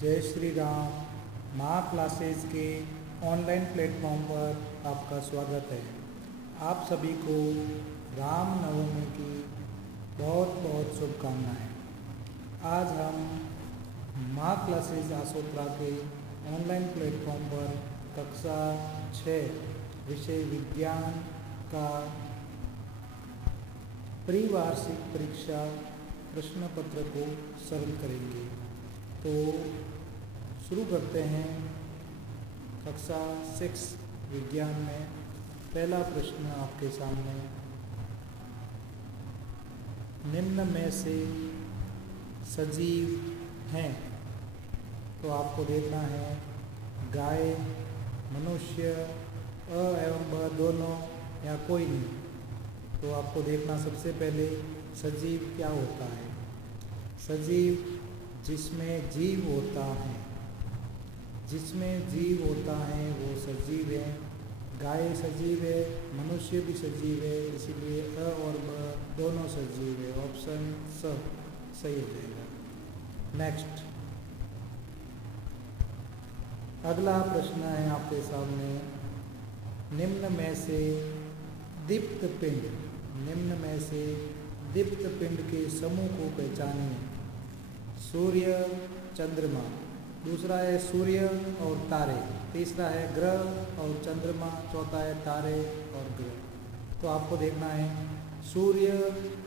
जय श्री राम। माँ क्लासेस के ऑनलाइन प्लेटफॉर्म पर आपका स्वागत है। आप सभी को राम नवमी की बहुत बहुत शुभकामनाएं। आज हम माँ क्लासेस आसोत्रा के ऑनलाइन प्लेटफॉर्म पर कक्षा 6 विषय विज्ञान का त्रिवार्षिक परीक्षा प्रश्न पत्र को सरल करेंगे। तो शुरू करते हैं। कक्षा 6 विज्ञान में पहला प्रश्न आपके सामने, निम्न में से सजीव हैं। तो आपको देखना है गाय, मनुष्य, अ एवं ब दोनों या कोई नहीं। तो आपको देखना सबसे पहले सजीव क्या होता है। सजीव जिसमें जीव होता है, जिसमें जीव होता है वो सजीव है। गाय सजीव है, मनुष्य भी सजीव है, इसीलिए अ और ब दोनों सजीव है। ऑप्शन स सही हो जाएगा। नेक्स्ट, अगला प्रश्न है आपके सामने, निम्न में से दीप्त पिंड, निम्न में से दीप्त पिंड के समूह को पहचानिए। सूर्य, चंद्रमा, दूसरा है सूर्य और तारे, तीसरा है ग्रह और चंद्रमा, चौथा है तारे और ग्रह। तो आपको देखना है सूर्य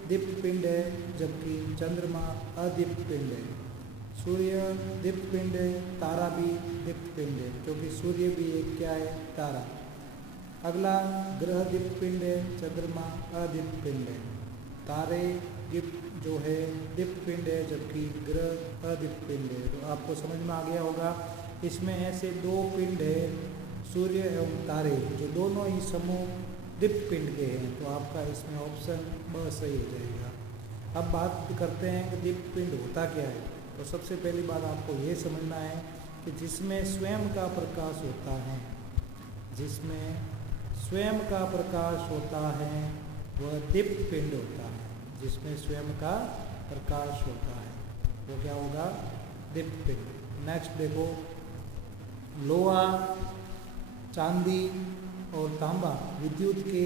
दीप्त पिंड है जबकि चंद्रमा अदीप्त पिंड है। सूर्य दीप्त पिंड है, तारा भी दीप्त पिंड है क्योंकि सूर्य भी एक क्या है, तारा। अगला ग्रह दीप्त पिंड है, चंद्रमा अदीप्त पिंड है। तारे जो है दीप्त पिंड है जबकि ग्रह अदीप्त पिंड है। तो आपको समझ में आ गया होगा। इसमें ऐसे दो पिंड है, सूर्य एवं तारे, जो दोनों ही समूह दीप्त पिंड के हैं। तो आपका इसमें ऑप्शन ब सही हो जाएगा। अब बात करते हैं कि दीप्त पिंड होता क्या है। तो सबसे पहली बात आपको ये समझना है कि जिसमें स्वयं का प्रकाश होता है, जिसमें स्वयं का प्रकाश होता है वह दीप्त पिंड होता है। जिसमें स्वयं का प्रकाश होता है वो क्या होगा, दीप्त पिंड। नेक्स्ट देखो, लोहा, चांदी और तांबा विद्युत के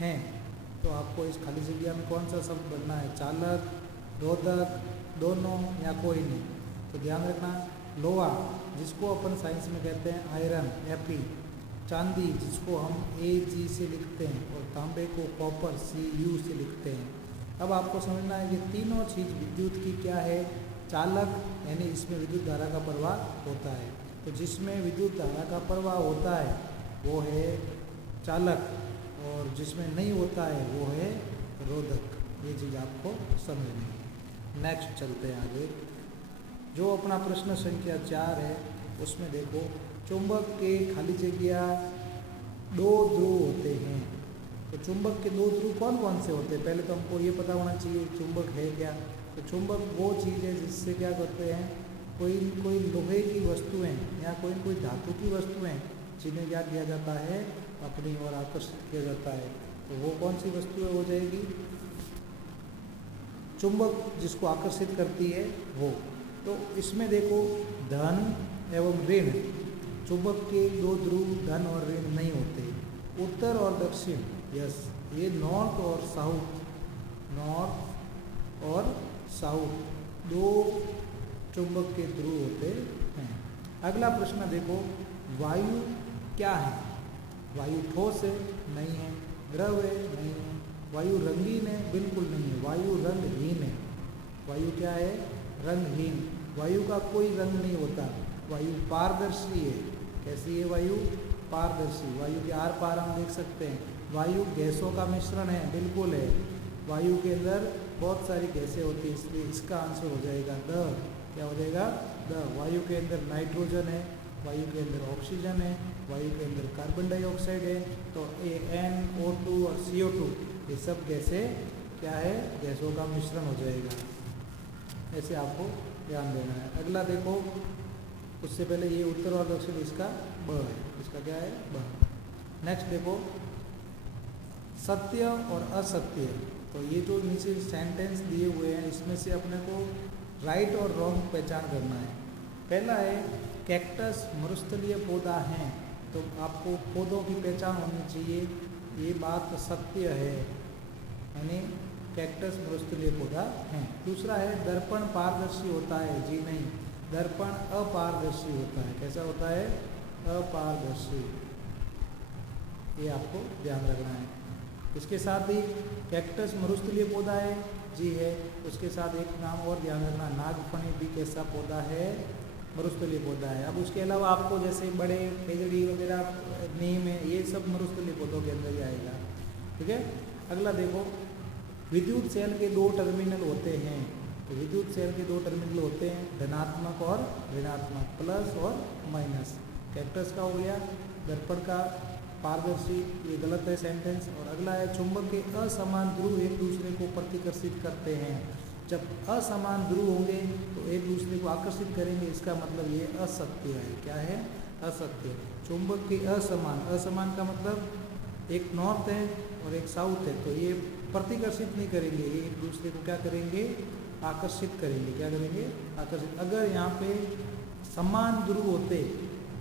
हैं। तो आपको इस खाली जगह में कौन सा शब्द बनना है, चालक, रोधक, दोनों या कोई नहीं। तो ध्यान रखना, लोहा जिसको अपन साइंस में कहते हैं आयरन, Fe, चांदी जिसको हम Ag से लिखते हैं और तांबे को कॉपर Cu से लिखते हैं। अब आपको समझना है कि तीनों चीज़ विद्युत की क्या है, चालक, यानी इसमें विद्युत धारा का प्रवाह होता है। तो जिसमें विद्युत धारा का प्रवाह होता है वो है चालक और जिसमें नहीं होता है वो है रोधक। ये चीज़ आपको समझनी है। नेक्स्ट चलते हैं आगे। जो अपना प्रश्न संख्या 4 है उसमें देखो, चुंबक के खाली जगह दो ध्रुव होते हैं। तो चुंबक के दो ध्रुव कौन कौन से होते हैं, पहले तो हमको ये पता होना चाहिए चुंबक है क्या। तो चुंबक वो चीज़ है जिससे क्या करते हैं, कोई लोहे की वस्तुएं या कोई धातु की वस्तुएं जिन्हें क्या किया जाता है, अपनी ओर आकर्षित किया जाता है। तो वो कौन सी वस्तुएं हो जाएगी, चुंबक जिसको आकर्षित करती है वो। तो इसमें देखो धन एवं ऋण, चुंबक के दो ध्रुव धन और ऋण नहीं होते। उत्तर और दक्षिण, यस, ये नॉर्थ और साउथ, नॉर्थ और साउथ दो चुंबक के ध्रुव होते हैं। अगला प्रश्न देखो, वायु क्या है। वायु ठोस है, नहीं है। द्रव है, नहीं है। वायु रंगीन है, बिल्कुल नहीं है। वायु रंगहीन है। वायु क्या है, रंगहीन। वायु का कोई रंग नहीं होता। वायु पारदर्शी है। कैसी है वायु, पारदर्शी। वायु के आर पार हम देख सकते हैं। वायु गैसों का मिश्रण है, बिल्कुल है। वायु के अंदर बहुत सारी गैसें होती है, इसलिए इसका आंसर हो जाएगा द। क्या हो जाएगा, द। वायु के अंदर नाइट्रोजन है, वायु के अंदर ऑक्सीजन है, वायु के अंदर कार्बन डाइऑक्साइड है। तो NO2 और CO2 ये सब गैसें क्या है, गैसों का मिश्रण हो जाएगा। ऐसे आपको ध्यान देना है। अगला देखो, उससे पहले ये उत्तर और दक्षिण, इसका ब है, इसका क्या है, ब। नेक्स्ट देखो, सत्य और असत्य। तो ये जो नीचे सेंटेंस दिए हुए हैं इसमें से अपने को राइट और रॉन्ग पहचान करना है। पहला है कैक्टस मरुस्थलीय पौधा हैं, तो आपको पौधों की पहचान होनी चाहिए, ये बात सत्य है, यानी कैक्टस मरुस्थलीय पौधा है। दूसरा है दर्पण पारदर्शी होता है, जी नहीं, दर्पण अपारदर्शी होता है। कैसा होता है? अपारदर्शी, ये आपको ध्यान रखना है। इसके साथ ही कैक्टस मरुस्थलीय पौधा है, जी है। उसके साथ एक नाम और ध्यान रखना, नागफनी भी कैसा पौधा है? मरुस्थलीय पौधा है। अब उसके अलावा आपको जैसे बड़े खेजड़ी वगैरह, नीम है, ये सब मरुस्थलीय पौधों के अंदर ही आएगा, ठीक है। अगला देखो, विद्युत सेल के दो टर्मिनल होते हैं, तो विद्युत सेल के दो टर्मिनल होते हैं, धनात्मक और ऋणात्मक, प्लस और माइनस। कैक्टस का हो गया, दर्पण का पारदर्शी, ये गलत है सेंटेंस। और अगला है चुंबक के असमान ध्रुव एक दूसरे को प्रतिकर्षित करते हैं। जब असमान ध्रुव होंगे तो एक दूसरे को आकर्षित करेंगे, इसका मतलब ये असत्य है। क्या है? असत्य। चुंबक के असमान, असमान का मतलब एक नॉर्थ है और एक साउथ है, तो ये प्रतिकर्षित नहीं करेंगे, ये एक दूसरे को क्या करेंगे? आकर्षित करेंगे। क्या करेंगे? आकर्षित। अगर यहाँ पे समान ध्रुव होते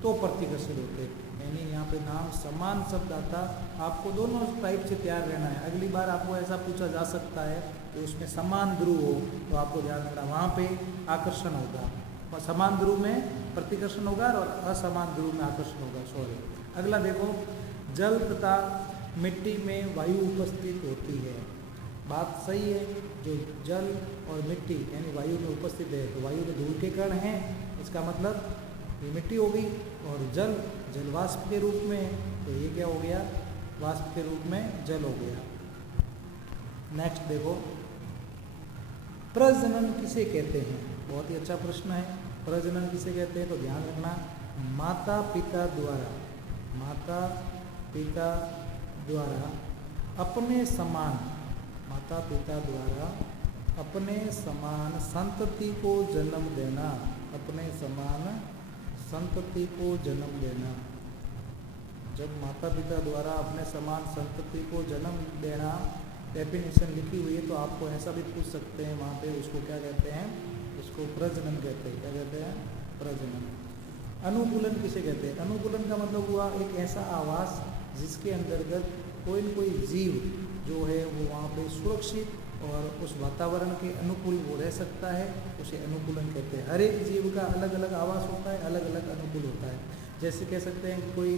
तो प्रतिकर्षित होते, यानी यहाँ पे नाम समान शब्द आता। आपको दोनों टाइप से तैयार रहना है। अगली बार आपको ऐसा पूछा जा सकता है कि उसमें समान ध्रुव हो, तो आपको ध्यान रखना वहाँ पे आकर्षण होगा, और समान ध्रुव में प्रतिकर्षण होगा और असमान ध्रुव में आकर्षण होगा। सॉरी। अगला देखो, जल तथा मिट्टी में वायु उपस्थित होती है। बात सही है, जो जल और मिट्टी यानी वायु में उपस्थित है, तो वायु में धूल के कण हैं, इसका मतलब ये मिट्टी हो गई। और जल, जल वाष्प के रूप में, तो ये क्या हो गया? वाष्प के रूप में जल हो गया। नेक्स्ट देखो, प्रजनन किसे कहते हैं? बहुत ही अच्छा प्रश्न है। प्रजनन किसे कहते हैं? तो ध्यान रखना, माता पिता द्वारा, माता पिता द्वारा अपने समान, माता पिता द्वारा अपने समान संतति को जन्म देना, अपने समान संतति को जन्म देना। जब माता पिता द्वारा अपने समान संतति को जन्म देना डेफिनेशन लिखी हुई है, तो आपको ऐसा भी पूछ सकते हैं वहाँ पे, उसको क्या कहते हैं? उसको प्रजनन कहते हैं। क्या कहते हैं? प्रजनन। अनुकूलन किसे कहते हैं? अनुकूलन का मतलब हुआ एक ऐसा आवास जिसके अंतर्गत कोई न कोई जीव जो है वो वहाँ पे सुरक्षित और उस वातावरण के अनुकूल वो रह सकता है, उसे अनुकूलन कहते हैं। हर एक जीव का अलग अलग आवास होता है, अलग अलग अनुकूल होता है। जैसे कह सकते हैं कि कोई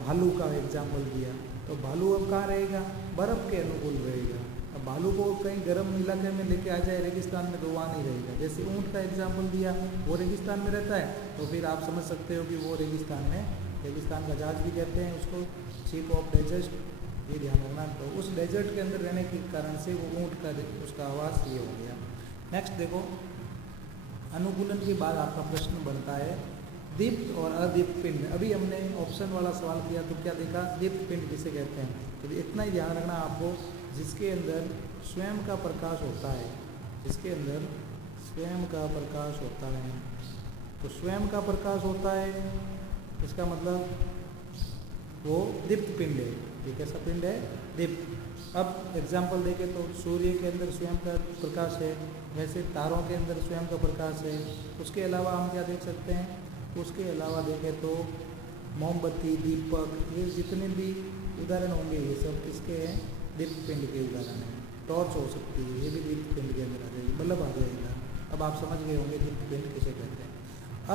भालू का एग्जाम्पल दिया, तो भालू अब कहाँ रहेगा? बर्फ़ के अनुकूल रहेगा। अब भालू को कहीं गर्म इलाके में लेके आ जाए रेगिस्तान में, तो वहाँ नहीं रहेगा। जैसे ऊँट का एग्जाम्पल दिया, वो रेगिस्तान में रहता है, तो फिर आप समझ सकते हो कि वो रेगिस्तान में, रेगिस्तान का जहाज भी कहते हैं उसको, शिप ऑफ डेजर्ट, ये ध्यान रखना। तो उस डेजर्ट के अंदर रहने के कारण से वो ऊँट का उसका आवास ये हो गया। नेक्स्ट देखो, अनुकूलन के बाद आपका प्रश्न बनता है दीप्त और अदीप्त पिंड। अभी हमने ऑप्शन वाला सवाल किया तो क्या देखा? दीप्त पिंड किसे कहते हैं? तो इतना ही ध्यान रखना आपको, जिसके अंदर स्वयं का प्रकाश होता है, जिसके अंदर स्वयं का प्रकाश होता है। तो स्वयं का प्रकाश होता है, इसका मतलब वो दीप्त पिंड है। ये कैसा पिंड है? दीप्त। अब एग्जाम्पल देखें तो सूर्य के अंदर स्वयं का प्रकाश है, वैसे तारों के अंदर स्वयं का प्रकाश है। उसके अलावा हम क्या देख सकते हैं? उसके अलावा देखें तो मोमबत्ती, दीपक, ये जितने भी उदाहरण होंगे ये सब किसके हैं? दीप्त पिंड के उदाहरण हैं। टॉर्च हो सकती है, ये भी दीप्त पिंड के अंदर आ जाएगी, बल्ब आ जाएगा। अब आप समझ गए होंगे दीप्त पिंड किसे कहते हैं।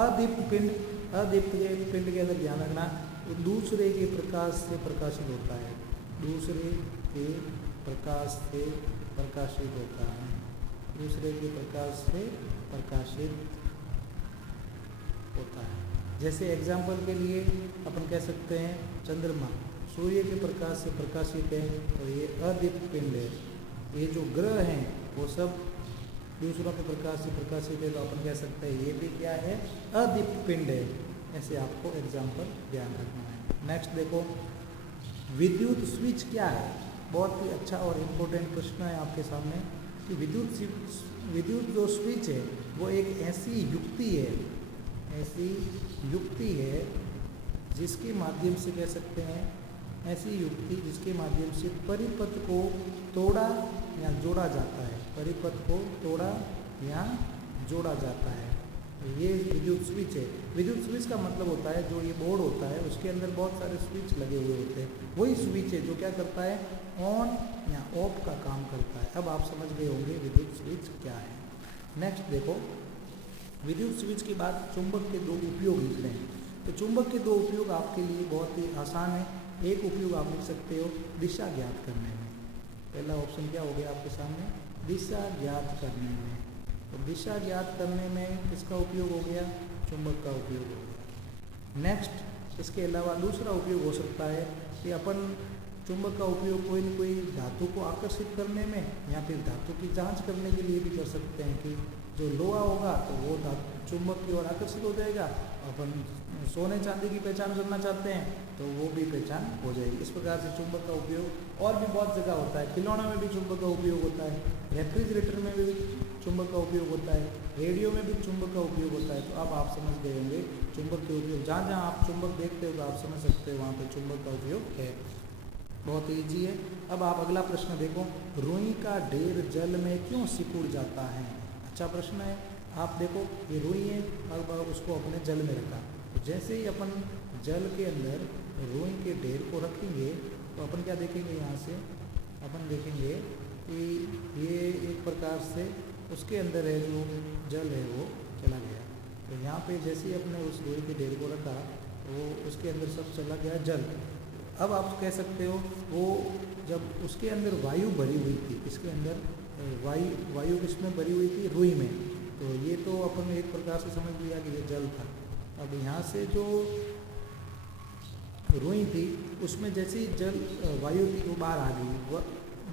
अदीप्त पिंड, अदीप्त के पिंड के अंदर ध्यान रखना, दूसरे के प्रकाश से प्रकाशित होता है, दूसरे के प्रकाश से प्रकाशित होता है, दूसरे के प्रकाश से प्रकाशित होता है। जैसे एग्जाम्पल के लिए अपन कह सकते हैं चंद्रमा सूर्य के प्रकाश से प्रकाशित है, तो ये अदीप्त पिंड है। ये जो ग्रह हैं वो सब दूसरों के प्रकाश से प्रकाशित है, तो अपन कह सकते हैं ये भी क्या है? अदीप्त पिंड है। ऐसे आपको एग्जाम्पल ध्यान रखना है। नेक्स्ट देखो, विद्युत स्विच क्या है? बहुत ही अच्छा और इम्पोर्टेंट प्रश्न है आपके सामने कि विद्युत जो स्विच है वो एक ऐसी युक्ति है, ऐसी युक्ति है जिसके माध्यम से कह सकते हैं, ऐसी युक्ति जिसके माध्यम से परिपथ को तोड़ा या जोड़ा जाता है, परिपथ को तोड़ा या जोड़ा जाता है। ये विद्युत स्विच है। विद्युत स्विच का मतलब होता है जो ये बोर्ड होता है उसके अंदर बहुत सारे स्विच लगे हुए होते हैं, वही स्विच है जो क्या करता है, ऑन या ऑफ का काम करता है। अब आप समझ गए होंगे विद्युत स्विच क्या है। नेक्स्ट देखो, विद्युत स्विच के बाद चुंबक के दो उपयोग लिख रहे हैं। तो चुंबक के दो उपयोग आपके लिए बहुत ही आसान है। एक उपयोग आप लिख सकते हो दिशा ज्ञात करने में। पहला ऑप्शन क्या हो गया आपके सामने, दिशा ज्ञात करने में। तो दिशा ज्ञात करने में किसका उपयोग हो गया, चुंबक का उपयोग हो गया। नेक्स्ट, इसके अलावा दूसरा उपयोग हो सकता है कि अपन चुंबक का उपयोग कोई न कोई धातु को आकर्षित करने में या फिर धातु की जांच करने के लिए भी कर सकते हैं कि जो लोहा होगा तो वो चुंबक की ओर आकर्षित हो जाएगा। अपन सोने चांदी की पहचान करना चाहते हैं तो वो भी पहचान हो जाएगी। इस प्रकार से चुंबक का उपयोग और भी बहुत जगह होता है। खिलौनों में भी चुंबक का उपयोग होता है, रेफ्रिजरेटर में भी चुंबक का उपयोग होता है, रेडियो में भी चुंबक का उपयोग होता है। तो अब आप समझ गए होंगे चुंबक के उपयोग। जहाँ जहाँ आप चुंबक देखते हो तो आप समझ सकते हो वहाँ पर चुंबक का उपयोग है। बहुत ईजी है। अब आप अगला प्रश्न देखो, रुई का ढेर जल में क्यों सिकुड़ जाता है। अच्छा प्रश्न है। आप देखो ये रुई है, अब उसको अपने जल में रखा, तो जैसे ही अपन जल के अंदर रुई के ढेर को रखेंगे तो अपन क्या देखेंगे, यहाँ से अपन देखेंगे कि ये एक प्रकार से उसके अंदर है जो जल है वो चला गया। तो यहाँ पे जैसे ही अपने उस रुई के ढेर को रखा तो उसके अंदर सब चला गया जल। अब आप कह सकते हो वो जब उसके अंदर वायु भरी हुई थी, इसके अंदर वायु किसमें भरी हुई थी, रुई में। तो ये तो अपन एक प्रकार से समझ लिया कि ये जल था। अब यहाँ से जो रुई थी उसमें जैसे ही जल वायु थी वो बाहर आ गई,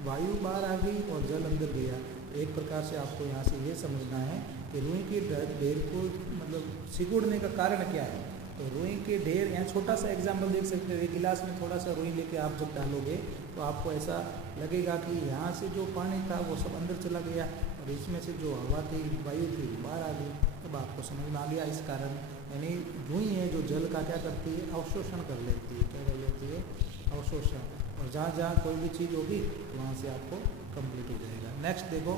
वायु बाहर आ गई और जल अंदर गया। एक प्रकार से आपको यहाँ से ये समझना है कि रुई के ढेर को मतलब सिकुड़ने का कारण क्या है। तो रुई के ढेर, यहाँ छोटा सा एग्जाम्पल देख सकते हो, एक गिलास में थोड़ा सा रुई लेके आप जब डालोगे तो आपको ऐसा लगेगा कि यहाँ से जो पानी था वो सब अंदर चला गया और इसमें से जो हवा थी, वायु थी, बाहर आ गई। तब आपको समझ में आ गया इस कारण, यानी रुई है जो जल का क्या करती है, अवशोषण कर लेती है। क्या कर लेती है, अवशोषण। और जहाँ जहाँ कोई भी चीज़ होगी तो वहाँ से आपको कंप्लीट हो जाएगा। नेक्स्ट देखो,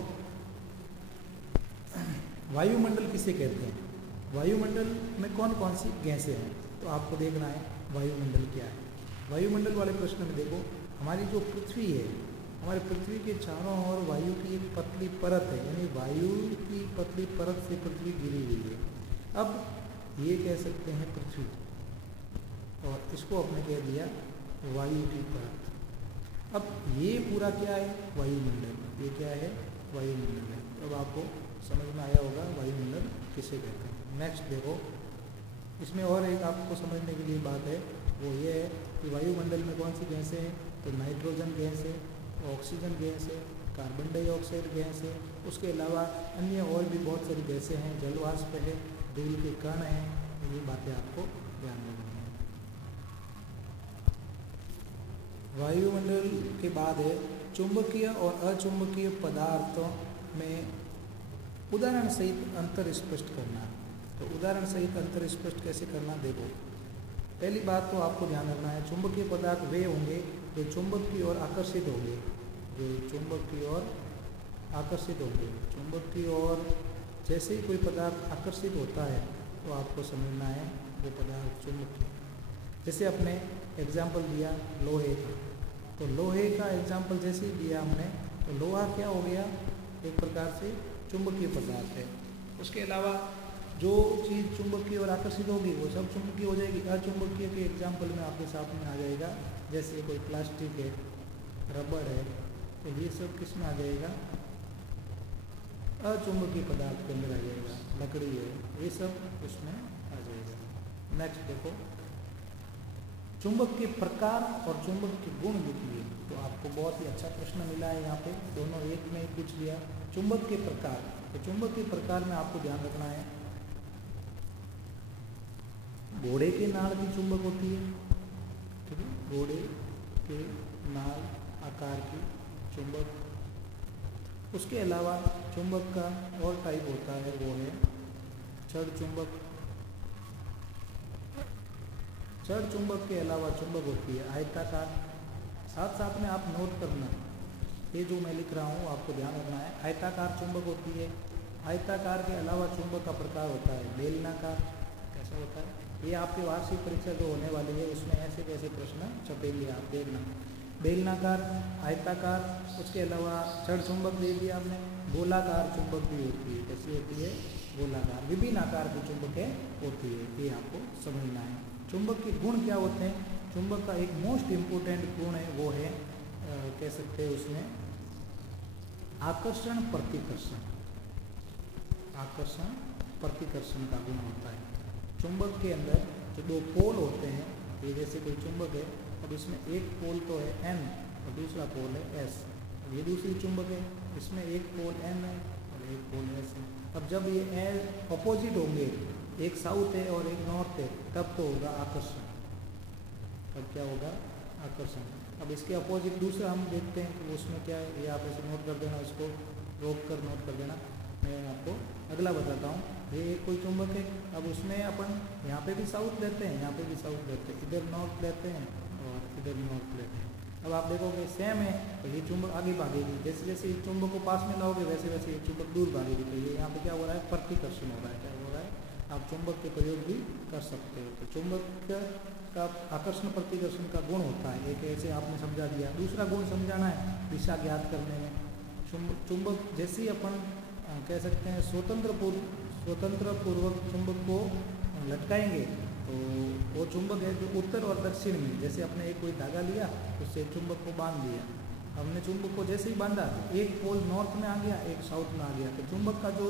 वायुमंडल किसे कहते हैं। वायुमंडल में कौन कौन सी गैसें हैं, तो आपको देखना है वायुमंडल क्या है। वायुमंडल वाले प्रश्न में देखो, हमारी जो पृथ्वी है, हमारी पृथ्वी के चारों ओर वायु की एक पतली परत है, यानी वायु की पतली परत से पृथ्वी घिरी हुई है। अब ये कह सकते हैं पृथ्वी, और इसको आपने कह दिया वायु की परत। अब ये पूरा क्या है, वायुमंडल। ये क्या है, वायुमंडल है। अब आपको समझ में आया होगा वायुमंडल किसे कहते हैं। नेक्स्ट देखो, इसमें और एक आपको समझने के लिए बात है, वो ये है कि वायुमंडल में कौन सी गैसें हैं। तो नाइट्रोजन गैस है, ऑक्सीजन गैस है, कार्बन डाइऑक्साइड गैस है, उसके अलावा अन्य और भी बहुत सारी गैसें हैं, जलवाष्प है, धूल के कण हैं। ये बातें आपको ध्यान रखनी है। वायुमंडल के बाद है चुंबकीय और अचुंबकीय पदार्थों में उदाहरण सहित अंतर स्पष्ट करना। तो उदाहरण सहित अंतर स्पष्ट कैसे करना, देखो पहली बात तो आपको ध्यान रखना है, चुंबकीय पदार्थ वे होंगे जो चुंबक की ओर आकर्षित होंगे, जो चुंबक की ओर आकर्षित होंगे। चुंबक की ओर जैसे ही कोई पदार्थ आकर्षित होता है तो आपको समझना है वो पदार्थ चुंबकीय। जैसे अपने एग्जाम्पल दिया लोहे का, तो लोहे का एग्जाम्पल जैसे ही दिया हमने, तो लोहा क्या हो गया, एक प्रकार से चुंबकीय पदार्थ है। उसके अलावा जो चीज़ चुंबक की ओर आकर्षित होगी वो सब चुंबकीय हो जाएगी। अचुंबकीय के एग्जाम्पल में आपके सामने आ जाएगा, जैसे कोई प्लास्टिक है, रबड़ है, तो ये सब किस में आ जाएगा, अचुंबकीय पदार्थ के अंदर आ जाएगा। लकड़ी है, ये सब उसमें आ जाएगा। नेक्स्ट देखो, चुंबक के प्रकार और चुंबक के गुण लिखिए। तो आपको बहुत ही अच्छा प्रश्न मिला है यहाँ पे, दोनों एक में ही पूछ लिया। चुंबक के प्रकार, तो चुंबक के प्रकार में आपको ध्यान रखना है, घोड़े के नाल की चुंबक होती है, ठीक है, घोड़े के नाल आकार की चुंबक। उसके अलावा चुंबक का और टाइप होता है, वो है छड़ चुंबक। छड़ चुंबक के अलावा चुंबक होती है आयताकार। साथ साथ में आप नोट करना, ये जो मैं लिख रहा हूँ आपको ध्यान रखना है, आयताकार चुंबक होती है, आयताकार के अलावा चुंबक का प्रकार होता है बेलनाकार। कैसा होता है? ये आपकी वार्षिक परीक्षा जो होने वाली है उसमें ऐसे कैसे प्रश्न छपेंगे आप देखना। बेलनाकार, आयताकार, उसके अलावा छड़ चुंबक दे दिया आपने। गोलाकार चुंबक भी होती है। कैसी होती है? गोलाकार। विभिन्न आकार की चुंबकें होती है, ये आपको समझना है। चुंबक के गुण क्या होते हैं? चुंबक का एक मोस्ट इम्पोर्टेंट गुण है, वो है कह सकते हैं उसमें आकर्षण प्रतिकर्षण। आकर्षण प्रतिकर्षण का गुण होता है। चुंबक के अंदर जो दो पोल होते हैं, ये जैसे कोई चुंबक है, अब इसमें एक पोल तो है N और दूसरा पोल है S। अब ये दूसरी चुंबक है, इसमें एक पोल N है और एक पोल S है। अब जब ये अपोजिट होंगे, एक साउथ है और एक नॉर्थ है, तब तो होगा आकर्षण। तब क्या होगा? आकर्षण। अब इसके अपोजिट दूसरा हम देखते हैं कि उसमें क्या है, ये आप ऐसे नोट कर देना, इसको रोक कर नोट कर देना। मैं आपको अगला बताता हूँ। ये एक कोई चुंबक है, अब उसमें अपन यहाँ पे भी साउथ लेते हैं, यहाँ पे भी साउथ लेते हैं, इधर नॉर्थ लेते हैं और इधर नॉर्थ लेते हैं। अब आप देखोगे सेम है, तो ये चुंबक आगे भागेगी। जैसे जैसे इस चुंबक को पास में लाओगे वैसे वैसे ये चुंबक दूर भागेगी। तो ये यहाँ पे क्या हो रहा है? प्रतिकर्षण हो रहा है। क्या हो रहा है? आप चुंबक के प्रयोग भी कर सकते हो। तो चुंबक का आकर्षण प्रतिकर्षण का गुण होता है, एक ऐसे आपने समझा दिया। दूसरा गुण समझाना है दिशा ज्ञात करने में। चुंबक जैसे ही अपन कह सकते हैं स्वतंत्र पूर्वक चुंबक को लटकाएंगे, तो वो चुंबक है जो उत्तर और दक्षिण में, जैसे अपने एक कोई धागा लिया, उससे चुंबक को बांध दिया। हमने चुंबक को जैसे ही बांधा, एक पोल नॉर्थ में आ गया, एक साउथ में आ गया। तो चुंबक का जो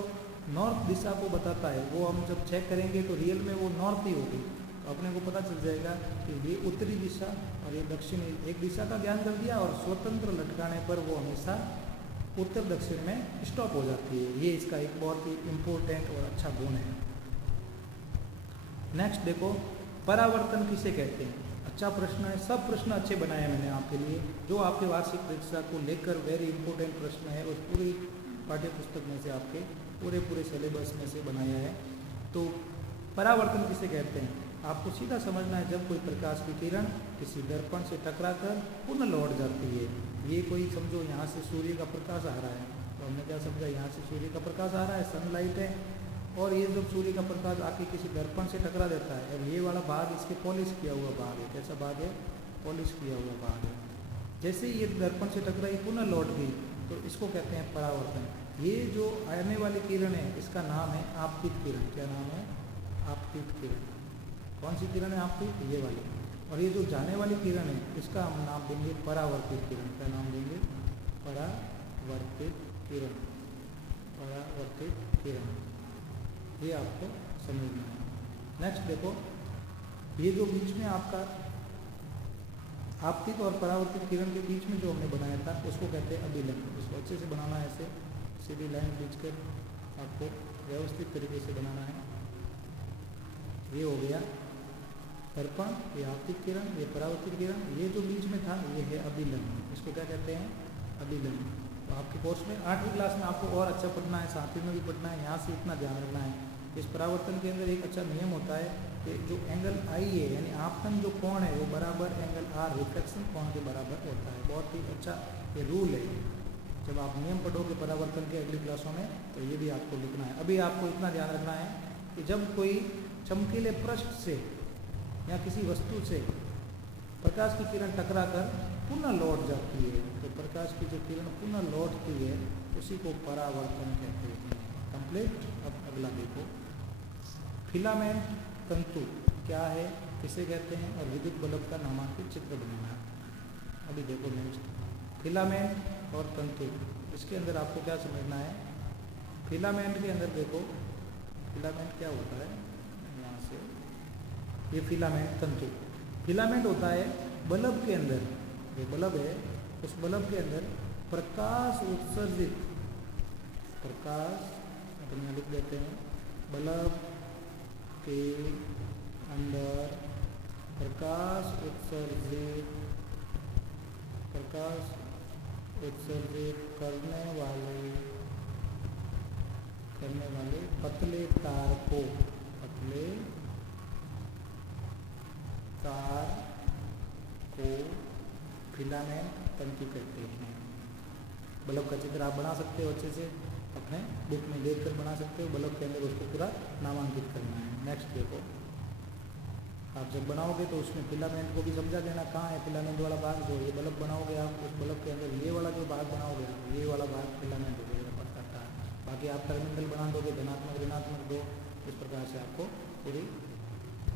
नॉर्थ दिशा को बताता है, वो हम जब चेक करेंगे तो रियल में वो नॉर्थ ही होगी। तो अपने को पता चल जाएगा कि ये उत्तरी दिशा और ये दक्षिणी, एक दिशा का ज्ञान कर दिया। और स्वतंत्र लटकाने पर वो हमेशा उत्तर दक्षिण में स्टॉप हो जाती है। ये इसका एक बहुत ही इम्पोर्टेंट और अच्छा गुण है। नेक्स्ट देखो, परावर्तन किसे कहते हैं? अच्छा प्रश्न है, सब प्रश्न अच्छे बनाए मैंने आपके लिए, जो आपके वार्षिक परीक्षा को लेकर वेरी इंपॉर्टेंट प्रश्न है, और पूरी पाठ्य पुस्तक में से आपके पूरे सिलेबस में से बनाया है। तो परावर्तन किसे कहते हैं? आपको सीधा समझना है, जब कोई प्रकाश की किरण किसी दर्पण से टकराकर पुनः लौट जाती है। ये कोई समझो यहाँ से सूर्य का प्रकाश आ रहा है, तो हमने क्या समझा? यहाँ से सूर्य का प्रकाश आ रहा है, सनलाइट है, और ये जब सूर्य का प्रकाश आके किसी दर्पण से टकरा देता है, और ये वाला भाग इसके पॉलिश किया हुआ भाग है। कैसा भाग है? पॉलिश किया हुआ भाग है। जैसे ही ये दर्पण से टकराई पुनः लौट गई, तो इसको कहते हैं परावर्तन। ये जो आने वाली किरण है, इसका नाम है आपतित किरण। क्या नाम है? आपतित किरण। कौन सी किरण है आपतित? ये वाली। और ये जो जाने वाली किरण है, इसका हम नाम देंगे परावर्तित किरण। क्या नाम देंगे? परावर्तित किरण। परावर्तित किरण, ये आपको समझना है। नेक्स्ट देखो, ये जो बीच में आपका आपतित और परावर्तित किरण के बीच में जो हमने बनाया था, उसको कहते हैं अभिलंब। इसको अच्छे से बनाना है, ऐसे सीधी लाइन खींचकर आपको व्यवस्थित तरीके से बनाना है। ये हो गया दर्पण, ये आपतित किरण, ये परावर्तित किरण। ये जो बीच में था, ये है अभिलंब। इसको क्या कहते हैं? अभिलंब। तो आपके कोर्स में 8वीं क्लास में आपको और अच्छा पढ़ना है, 7वीं में भी पढ़ना है। यहाँ से इतना ध्यान रखना है, इस परावर्तन के अंदर एक अच्छा नियम होता है कि जो एंगल आई है, यानी आपतन जो कोण है, वो बराबर एंगल आर रिफ्लेक्शन कोण के बराबर होता है। बहुत ही अच्छा ये रूल है। जब आप नियम पढ़ोगे परावर्तन के अगली क्लासों में, तो ये भी आपको लिखना है। अभी आपको इतना ध्यान रखना है कि जब कोई चमकीले पृष्ठ से या किसी वस्तु से प्रकाश की किरण टकराकर पुनः लौट जाती है, तो प्रकाश की जो किरण पुनः लौटती है, उसी को परावर्तन कहते हैं। कंप्लीट। अब अगला देखो, फिलामेंट तंतु क्या है, किसे कहते हैं, और विद्युत बल्ब का नामांकित चित्र बनाना। अभी देखो नेक्स्ट, फिलामेंट और तंतु, इसके अंदर आपको क्या समझना है? फिलामेंट के अंदर देखो, फिलामेंट क्या होता है, यहाँ से ये फिलामेंट तंतु। फिलामेंट होता है बल्ब के अंदर, जो बल्ब है उस बल्ब के अंदर प्रकाश उत्सर्जित, प्रकाश अपन यहाँ लिख देते हैं, बल्ब के अंदर प्रकाश उत्सर्जित करने वाले पतले तार को फिलामेंट तंतु कहते हैं। बल्ब का चित्र आप बना सकते हो अच्छे से। अपने बुक में देख कर बना सकते हो। बल्ब के अंदर उसको पूरा नामांकित करना है। नेक्स्ट देखो, आप जब बनाओगे तो उसमें फिलामेंट को भी समझा देना कहाँ है फिलामेंट वाला भाग। जो ये बल्ब बनाओगे आप, उस बल्ब के अंदर ये वाला जो भाग बनाओगे आप, ये वाला भाग फिलामेंट हो जाएगा पड़ता है। बाकी आप टर्मिनल बना दोगे धनात्मक ऋणात्मक दो, इस प्रकार से आपको पूरी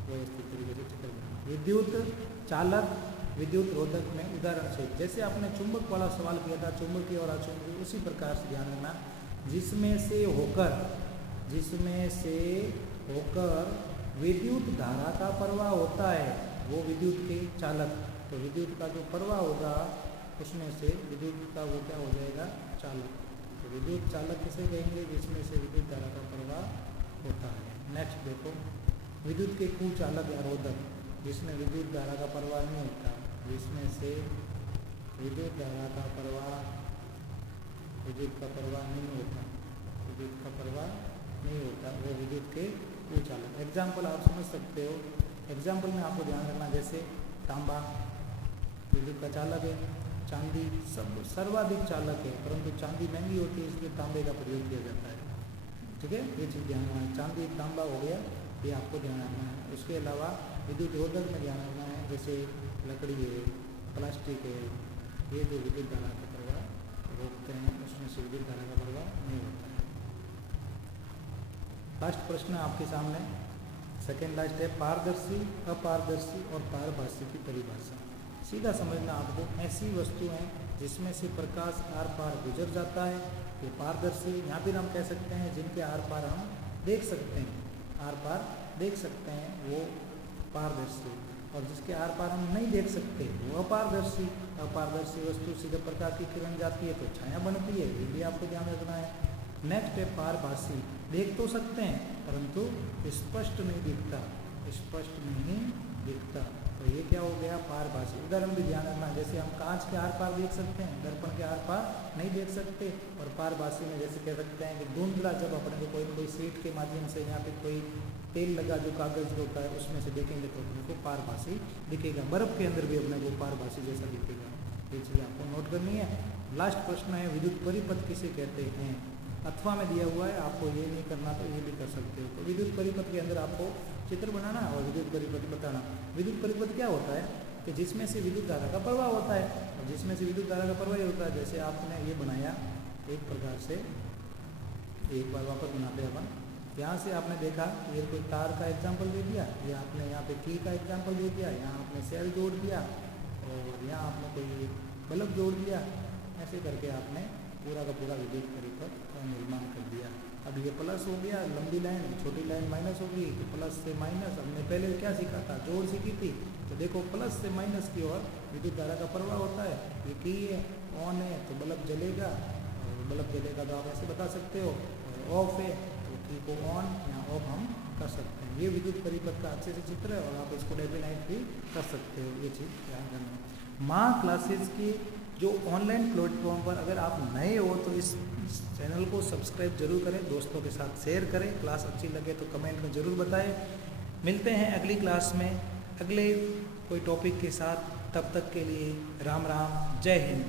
व्यवस्थित तरीके से चित्र बनाना। विद्युत चालक विद्युत रोधक में उदाहरण से, जैसे आपने चुंबक वाला सवाल किया था, चुंबकीय और अचुंबकीय, उसी प्रकार से ध्यान रखना। जिसमें से होकर विद्युत धारा का प्रवाह होता है वो विद्युत के चालक। तो विद्युत का जो प्रवाह होगा उसमें से विद्युत का वो क्या हो जाएगा, चालक। तो विद्युत चालक किसे कहेंगे, जिसमें से विद्युत धारा का प्रवाह होता है। नेक्स्ट देखो, विद्युत के कुचालक या रोधक, जिसमें विद्युत धारा का प्रवाह नहीं होता, जिसमें से विद्युत धारा का प्रवाह नहीं होता, वो विद्युत के कुचालक। एग्जाम्पल आप समझ सकते हो। एग्जाम्पल में आपको ध्यान रखना, जैसे तांबा विद्युत का चालक है, चांदी सब सर्वाधिक चालक है, परंतु चांदी महंगी होती है इसलिए तांबे का प्रयोग किया जाता है। ठीक है, ये चीज़ ध्यान रखना है। चांदी तांबा हो गया, ये आपको ध्यान रखना है। उसके अलावा विद्युत रोधक में ध्यान रखना है, जैसे लकड़ी है, प्लास्टिक है, ये जो विद्युत धारा का प्रवाह रोकते हैं उसमें से विद्युत धारा का प्रवाह नहीं होता है। लास्ट प्रश्न आपके सामने, सेकेंड लास्ट है, पारदर्शी अपारदर्शी और पारभासी की परिभाषा। सीधा समझना आपको, ऐसी वस्तुएं जिसमें से प्रकाश आर पार गुजर जाता है ये पारदर्शी, या फिर हम कह सकते हैं जिनके आर पार हम देख सकते हैं, आर पार देख सकते हैं वो पारदर्शी, और जिसके आर पार हम नहीं देख सकते वो अपारदर्शी। अपारदर्शी वस्तु से जब प्रकाश की किरण जाती है तो छाया बनती है, ये भी आपको ध्यान रखना है। नेक्स्ट है पारभासी, देख तो सकते हैं परंतु स्पष्ट नहीं दिखता, तो ये क्या हो गया, पारभासी। उदाहरण भी ध्यान रखना, जैसे हम कांच के आर पार देख सकते हैं, दर्पण के आर पार नहीं देख सकते। और पारभासी में जैसे कह सकते हैं कि धुंधला, जब अपने को कोई सीट के माध्यम से या फिर कोई तेल लगा जो कागज होता है उसमें से देखेंगे तो अपने को पारभासी दिखेगा। बर्फ के अंदर भी अपने को पारभासी जैसा दिखेगा। ये चीज़ आपको नोट करनी है। लास्ट प्रश्न है, विद्युत परिपथ किसे कहते हैं। अथवा में दिया हुआ है, आपको ये नहीं करना तो ये भी कर सकते हो। तो विद्युत परिपथ के अंदर आपको चित्र बनाना और विद्युत परिपथ बताना। विद्युत परिपथ क्या होता है कि जिसमें से विद्युत धारा का प्रवाह होता है, और जिसमें से विद्युत धारा का प्रवाह होता है। जैसे आपने ये बनाया एक प्रकार से, एक बार वापस बनाते हैं अपन। यहाँ से आपने देखा ये कोई तार का एग्जाम्पल दे दिया, ये आपने यहाँ पे की का एग्जाम्पल दे दिया, यहाँ आपने सेल जोड़ दिया और यहाँ आपने कोई बल्ब जोड़ दिया। ऐसे करके आपने पूरा का पूरा विद्युत परिपथ का निर्माण कर दिया। अब ये प्लस हो गया, लंबी लाइन, छोटी लाइन माइनस होगी, तो प्लस से माइनस। हमने पहले क्या सीखा था, जोड़ सीखी थी। तो देखो प्लस से माइनस की ओर विद्युत धारा का प्रवाह होता है। ये की है, ऑन है तो बल्ब जलेगा, और बल्ब जलेगा तो आप ऐसे बता सकते हो। और ऑफ है तो की को ऑन या ऑफ हम कर सकते हैं। ये विद्युत परिपथ का अच्छे से चित्र है, और आप इसको डेफिनाइट भी कर सकते हो। ये चीज़ ध्यान रखना। माँ क्लासेस की जो ऑनलाइन प्लेटफॉर्म पर अगर आप नए हो तो इस चैनल को सब्सक्राइब जरूर करें, दोस्तों के साथ शेयर करें। क्लास अच्छी लगे तो कमेंट में ज़रूर बताएं। मिलते हैं अगली क्लास में अगले कोई टॉपिक के साथ। तब तक के लिए राम राम, जय हिंद।